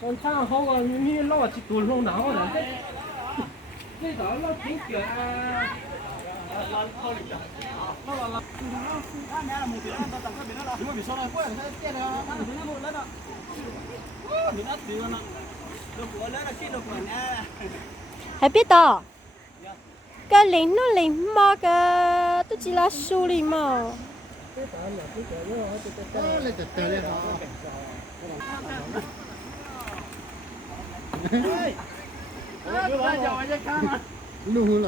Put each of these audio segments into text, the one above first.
con cha hậu à mi lo chỉ tuần lâu nào rồi đấy bây giờ nó chính kiểu hay biết đó cái lính nó lính mà cái tôi chỉ là su lính mà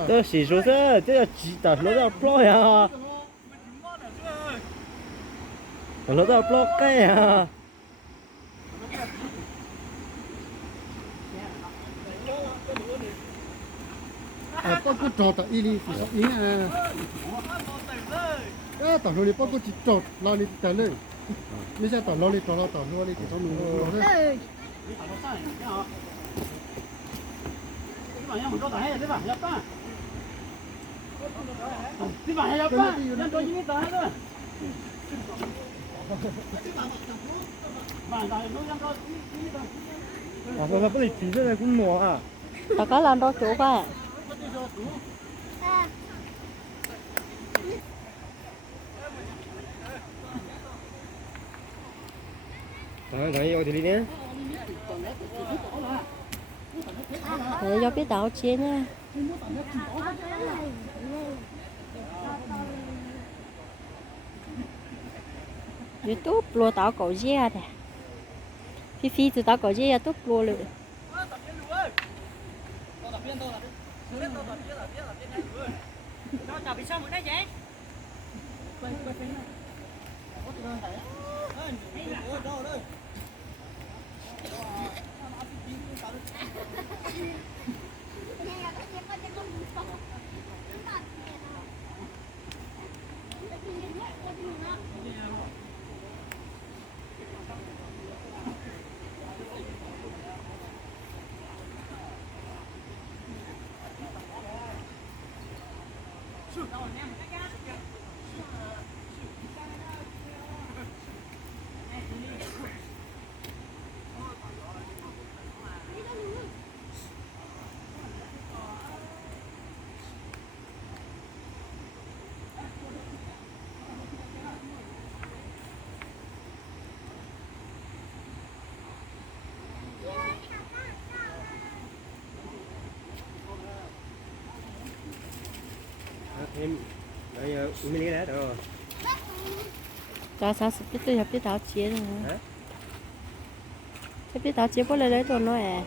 这洗漱是这个鸡的那个包呀，那个包盖呀。包括找到一里是啊，到时候你包括去找哪里得嘞？你想到哪里找到哪里去找农路嘞？我不得提这个工作啊。大家làm đó chỗ cái Đấy, ở thì đi nhé. rồi cho biết đạo chia nha YouTube lùa tao cổ dê nè phi phi từ tao cổ dê YouTube lùa rồi Em bây giờ uống miếng đấy rồi. cho sao biết tôi cho biết đạo chia rồi cho biết đạo chia bữa lấy rồi nó à